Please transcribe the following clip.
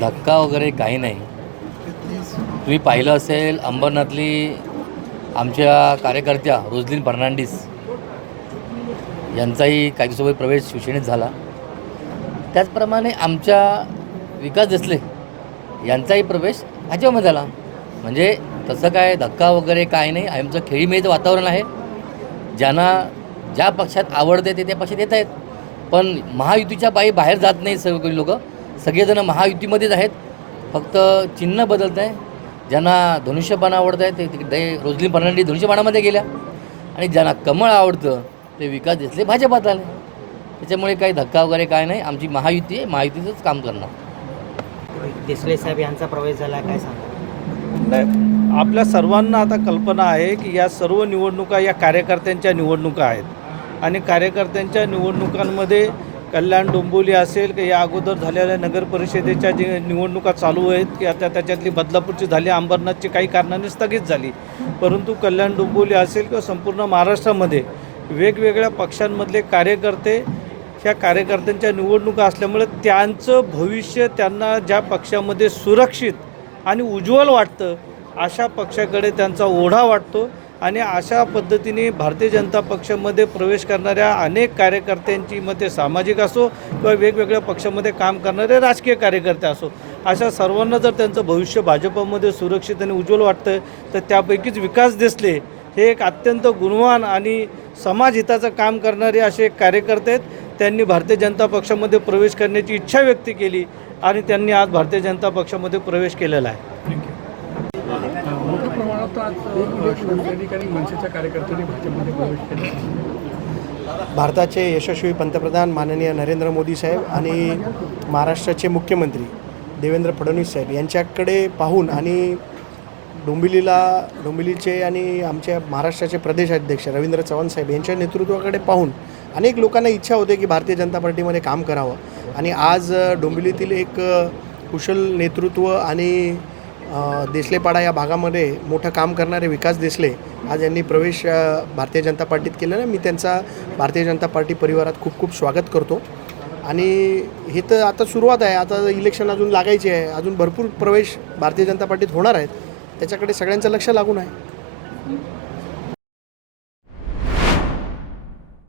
धक्का वगैरे काही नाही. तुम्ही पाहिलं असेल अंबरनाथली आमच्या कार्यकर्त्या रोजलिन फर्नांडिस यांचाही काही दिवसापूर्वी प्रवेश शिवसेनेत झाला. त्याचप्रमाणे आमच्या विकास देसले यांचाही प्रवेश भाजपमध्ये झाला. म्हणजे तसं काय धक्का वगैरे काय नाही. आमचं खेळीमेळीचं वातावरण आहे. ज्यांना ज्या पक्षात आवडते ते त्या पक्षात येत आहेत. पण महायुतीच्या पायी बाहेर जात नाही. सगळे लोक सगळेजण महायुतीमध्येच आहेत. फक्त चिन्ह बदलत आहे. ज्यांना धनुष्यबाण आवडतं आहे ते रोजलिन फर्नांडिस धनुष्यबाणामध्ये गेल्या आणि ज्यांना कमळ आवडतं ते विकास देसले भाजपात आले. त्याच्यामुळे काही धक्का वगैरे काय नाही. आमची महायुती आहे. महायुतीचंच काम करणार. देसले साहेब यांचा प्रवेश झाला, काय सांगा? नाही, आपल्या सर्वांना आता कल्पना आहे की या सर्व निवडणुका या कार्यकर्त्यांच्या निवडणुका आहेत आणि कार्यकर्त्यांच्या निवडणुकांमध्ये कल्याण डोंबिवली असेल की या अगोदर झालेल्या नगर परिषदेच्या जे निवडणुका चालू आहेत की आता त्याच्यातली बदलापूरची झाली, अंबरनाथची काही कारणाने स्थगित झाली. परंतु कल्याण डोंबिवली असेल किंवा संपूर्ण महाराष्ट्रामध्ये वेगवेगळ्या पक्षांमधले कार्यकर्ते ह्या कार्यकर्त्यांच्या निवडणुका असल्यामुळे त्यांचं भविष्य त्यांना ज्या पक्षामध्ये सुरक्षित आणि उज्ज्वल वाटतं अशा पक्षाकडे त्यांचा ओढा वाटतो आणि अशा पद्धतीने भारतीय जनता पक्षामध्ये प्रवेश करणाऱ्या अनेक कार्यकर्त्यांची मग ते सामाजिक असो किंवा वेगवेगळ्या पक्षामध्ये काम करणारे राजकीय कार्यकर्ते असो, अशा सर्वांना जर त्यांचं भविष्य भाजपमध्ये सुरक्षित आणि उज्ज्वल वाटतं तर त्यापैकीच विकास देसले हे एक अत्यंत गुणवान आणि समाजहिताचं काम करणारे असे एक कार्यकर्ते आहेत. त्यांनी भारतीय जनता पक्षामध्ये प्रवेश करण्याची इच्छा व्यक्त केली आणि त्यांनी आज भारतीय जनता पक्षामध्ये प्रवेश केलेला आहे. मोठ्या प्रमाणात आज शिवसैनिक आणि मनसेच्या कार्यकर्त्यांनी भाजपमध्ये प्रवेश केला. भारताचे यशस्वी पंतप्रधान माननीय नरेंद्र मोदी साहेब आणि महाराष्ट्राचे मुख्यमंत्री देवेंद्र फडणवीस साहेब यांच्याकडे पाहून आणि डोंबिवलीचे आणि आमच्या महाराष्ट्राचे प्रदेशाध्यक्ष रवींद्र चव्हाण साहेब यांच्या नेतृत्वाकडे पाहून अनेक लोकांना इच्छा होते की भारतीय जनता पार्टीमध्ये काम करावं आणि आज डोंबिवलीतील एक कुशल नेतृत्व आणि देसलेपाडा या भागामध्ये मोठं काम करणारे विकास देसले आज यांनी प्रवेश भारतीय जनता पार्टीत केलेला आहे. मी त्यांचा भारतीय जनता पार्टी परिवारात खूप खूप स्वागत करतो आणि हे तर आता सुरुवात आहे. आता इलेक्शन अजून लागायचे आहे. अजून भरपूर प्रवेश भारतीय जनता पार्टीत होणार आहेत. त्याच्याकडे सगळ्यांचं लक्ष लागून आहे.